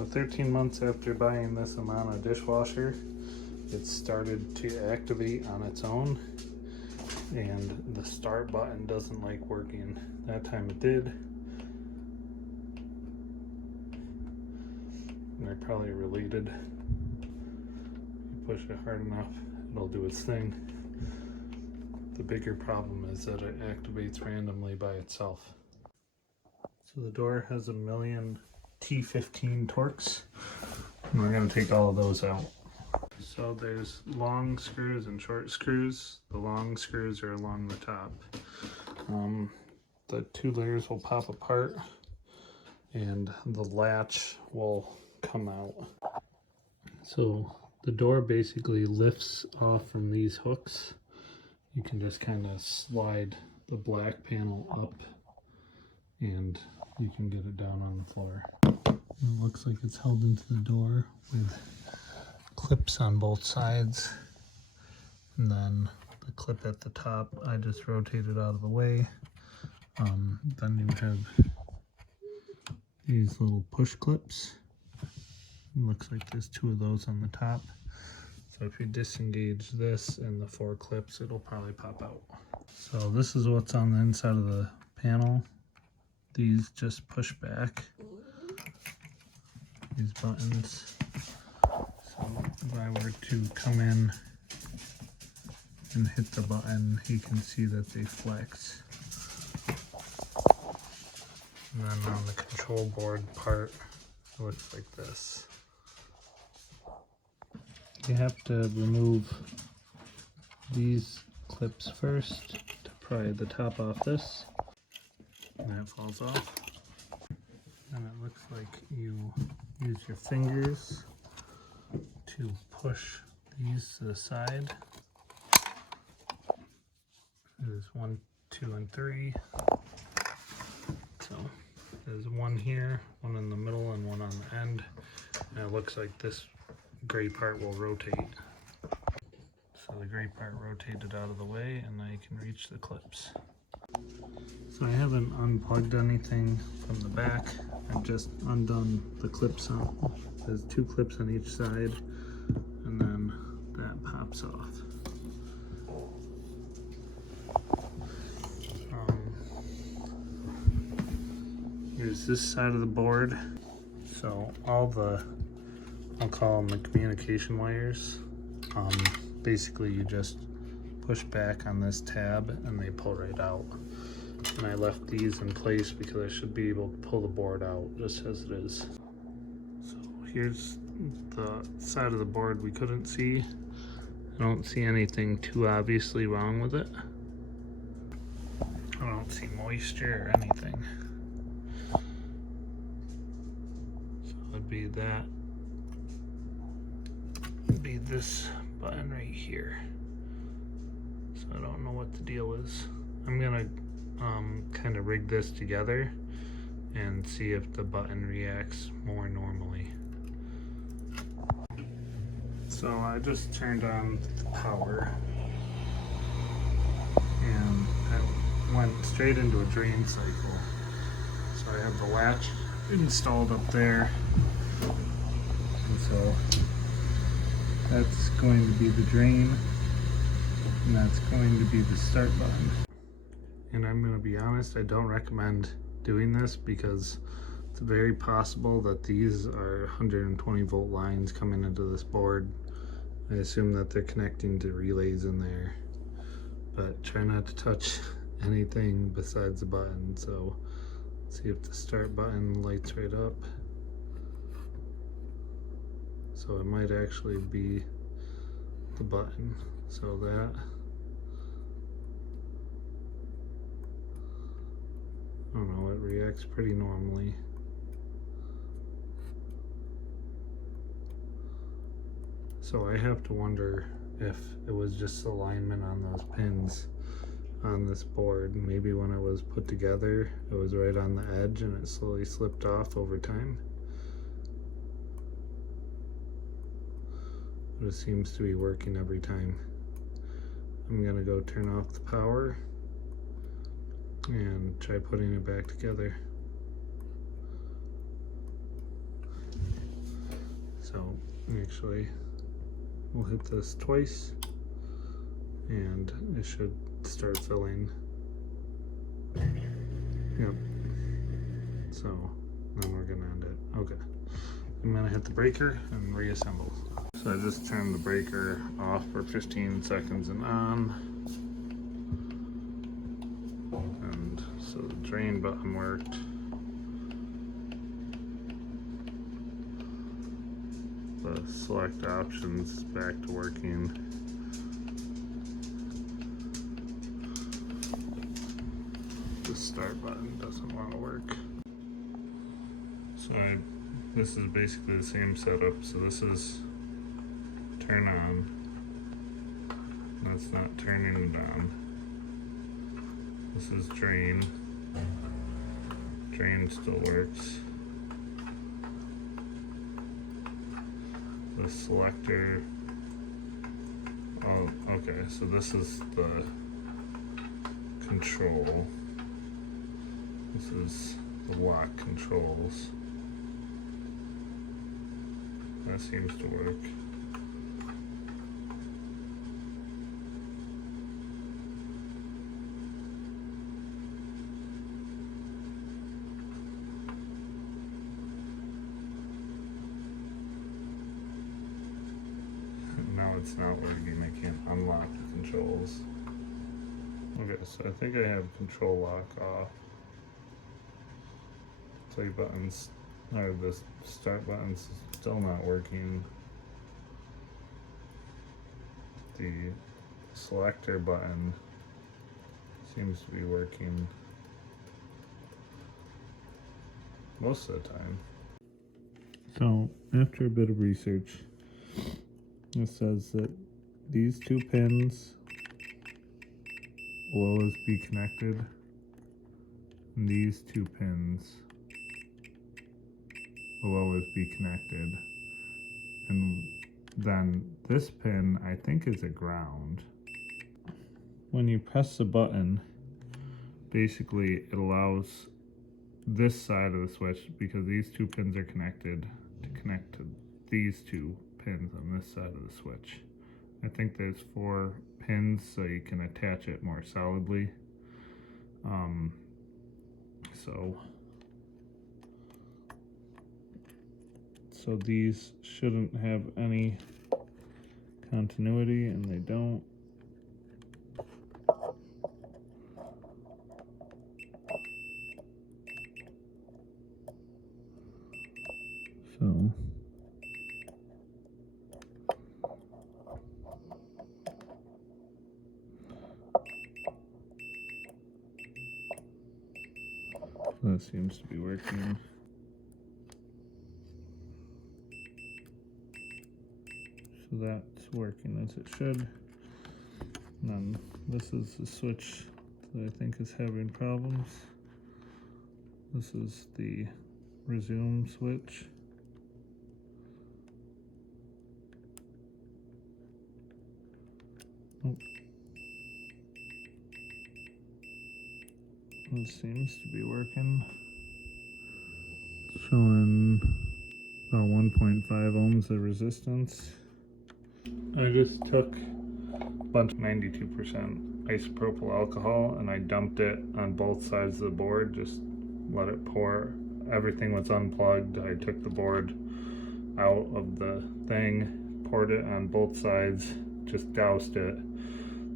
So 13 months after buying this Amana dishwasher, it started to activate on its own, and the start button doesn't like working. That time it did. And they're probably related. You push it hard enough, it'll do its thing. The bigger problem is that it activates randomly by itself. So the door has a million T15 torques, and we're going to take all of those out. So there's long screws and short screws. The long screws are along the top. The two layers will pop apart and the latch will come out. So the door basically lifts off from these hooks. You can just kind of slide the black panel up and you can get it down on the floor. It looks like it's held into the door with clips on both sides, and then the clip at the top I just rotated out of the way. Then you have these little push clips. It looks like there's two of those on the top. So if you disengage this and the four clips, it'll probably pop out. So this is what's on the inside of the panel. These just push back, these buttons. So if I were to come in and hit the button, you can see that they flex. And then on the control board part, it looks like this. You have to remove these clips first to pry the top off this, and that falls off. And it looks like you use your fingers to push these to the side. There's 1, 2, and 3. So there's one here, one in the middle, and one on the end. And it looks like this gray part will rotate. So the gray part rotated out of the way, and now you can reach the clips. So I haven't unplugged anything from the back. I've just undone the clips on. There's 2 clips on each side, and then that pops off. Here's this side of the board. So all the, I'll call them the communication wires. Basically you just push back on this tab and they pull right out. And I left these in place because I should be able to pull the board out just as it is. So here's the side of the board we couldn't see. I don't see anything too obviously wrong with it. I don't see moisture or anything. So it'd be that. It'd be this button right here. So I don't know what the deal is. I'm gonna kind of rig this together and see if the button reacts more normally. So I just turned on the power and it went straight into a drain cycle. So I have the latch installed up there, and so that's going to be the drain, and that's going to be the start button. And I'm going to be honest, I don't recommend doing this because it's very possible that these are 120 volt lines coming into this board. I assume that they're connecting to relays in there, but try not to touch anything besides the button. So let's see if the start button lights right up. So it might actually be the button. So that, I don't know, it reacts pretty normally. So I have to wonder if it was just alignment on those pins on this board. Maybe when it was put together, it was right on the edge and it slowly slipped off over time. But it seems to be working every time. I'm gonna go turn off the power and try putting it back together. Actually, we'll hit this twice and it should start filling. Yep. So then we're gonna end it. Okay. I'm gonna hit the breaker and reassemble. So I just turned the breaker off for 15 seconds and on. And so the drain button worked. The select options is back to working. The start button doesn't want to work. So this is basically the same setup. So this is turn on. That's not turning it on. This is drain. Drain still works. The selector. Oh, okay. So this is the control. This is the lock controls. That seems to work. Now it's not working. I can't unlock the controls. Okay, so I think I have control lock off. Play buttons, or the start button's still not working. The selector button seems to be working most of the time. So after a bit of research, it says that these two pins will always be connected, and these two pins will always be connected, and then this pin I think is a ground. When you press the button, basically it allows this side of the switch, because these two pins are connected, to connect to these two pins on this side of the switch. I think there's 4 pins so you can attach it more solidly. So these shouldn't have any continuity, and they don't. So that seems to be working. So that's working as it should. And then this is the switch that I think is having problems. This is the resume switch. Oh. This seems to be working. Showing about 1.5 ohms of resistance. I just took a bunch of 92% isopropyl alcohol and I dumped it on both sides of the board, just let it pour. Everything was unplugged. I took the board out of the thing, poured it on both sides, just doused it.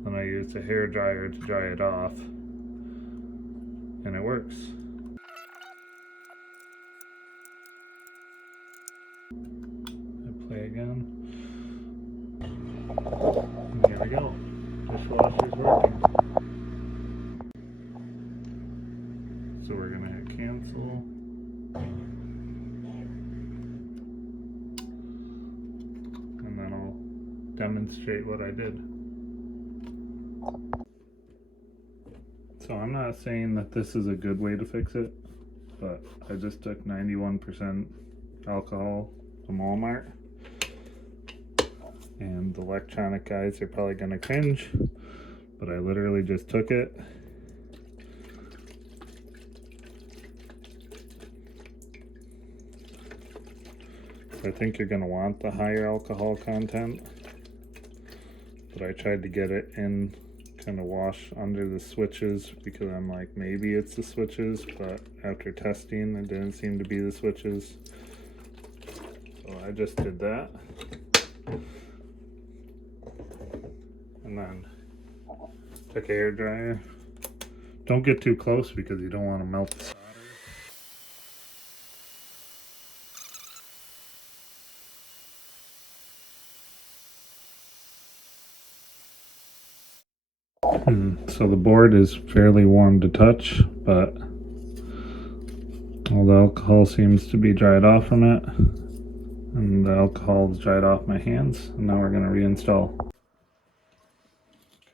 Then I used a hair dryer to dry it off, and it works. I play again. And here we go. Dishwasher's working. So we're gonna hit cancel. And then I'll demonstrate what I did. So I'm not saying that this is a good way to fix it, but I just took 91% alcohol from Walmart. And the electronic guys are probably gonna cringe, but I literally just took it, I think you're going to want the higher alcohol content, but I tried to get it in kind of wash under the switches because I'm like, maybe it's the switches, but after testing it didn't seem to be the switches, so I just did that. And then took a hair dryer. Don't get too close because you don't want to melt the solder. So the board is fairly warm to touch, but all the alcohol seems to be dried off from it, and the alcohol is dried off my hands, and now we're going to reinstall.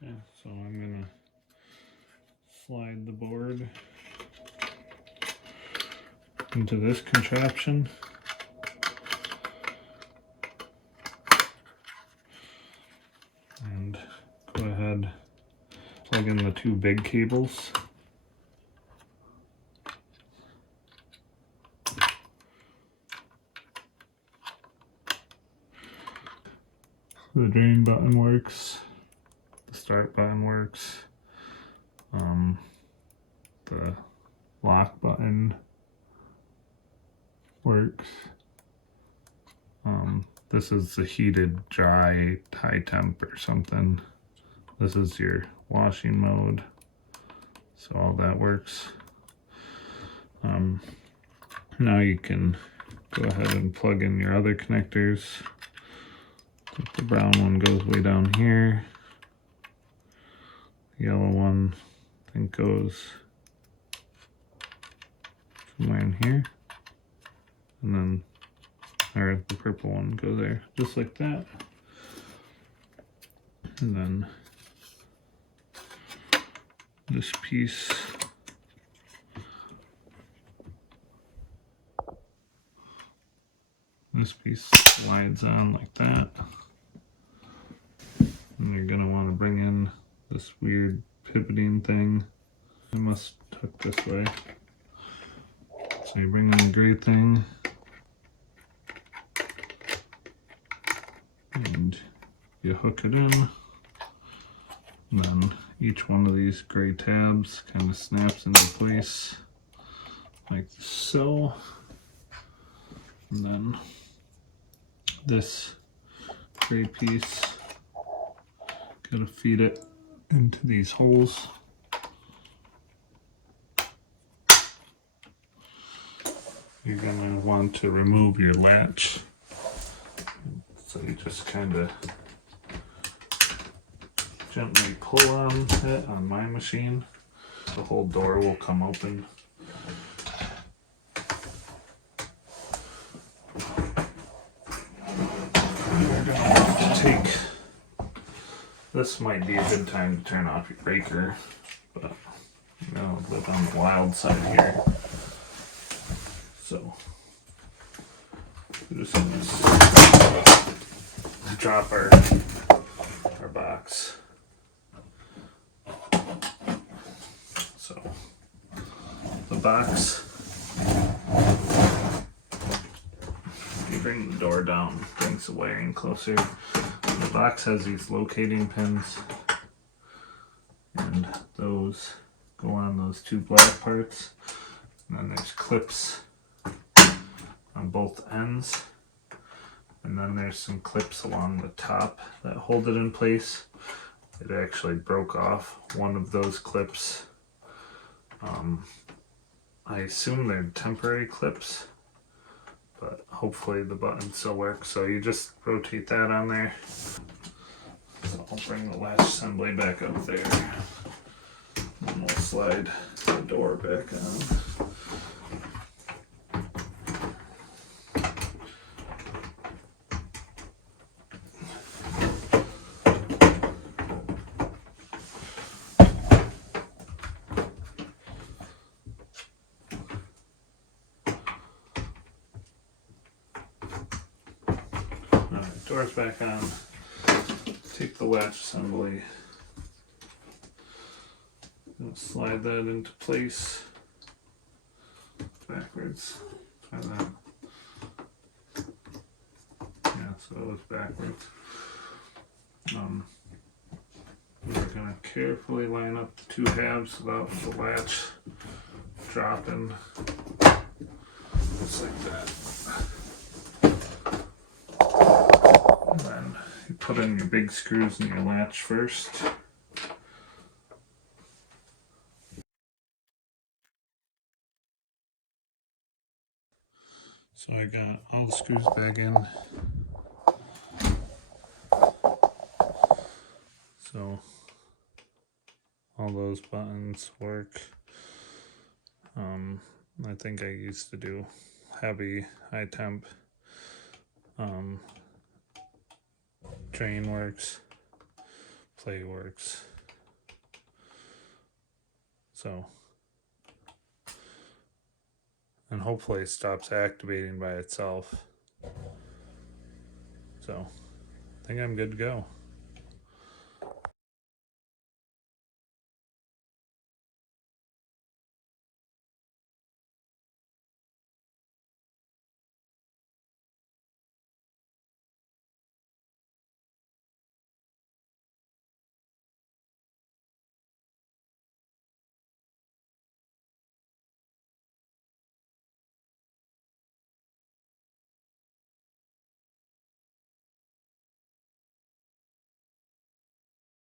Okay, so I'm going to slide the board into this contraption. And go ahead, plug in the two big cables. The drain button works, the start button works, the lock button works. This is the heated, dry, high temp or something. This is your washing mode, so all that works. Now you can go ahead and plug in your other connectors. The brown one goes way down here. The yellow one, I think, goes somewhere in here. And then, or the purple one goes there, just like that. And then this piece slides on like that. And you're going to want to bring in this weird pivoting thing. I must tuck this way. So you bring in the gray thing, and you hook it in. And then each one of these gray tabs kind of snaps into place like so. And then this gray piece, gotta feed it into these holes. You're gonna want to remove your latch. So you just kind of gently pull on it on my machine. The whole door will come open. We're gonna have to take, this might be a good time to turn off your breaker, but I'm gonna live on the wild side here. So we're just gonna drop our box. So the box, if you bring the door down, brings the wiring closer. The box has these locating pins, and those go on those two black parts, and then there's clips on both ends, and then there's some clips along the top that hold it in place. It actually broke off one of those clips. I assume they're temporary clips, but hopefully the button still works. So you just rotate that on there. So I'll bring the latch assembly back up there, and we'll slide the door back on. Alright, door's back on. Take the latch assembly and slide that into place backwards. Try that. so it was backwards. We're going to carefully line up the two halves without the latch dropping, just like that. And then you put in your big screws in your latch first. So I got all the screws back in. So all those buttons work. I think I used to do heavy, high temp. Drain works, play works. So, and hopefully it stops activating by itself. So, I think I'm good to go.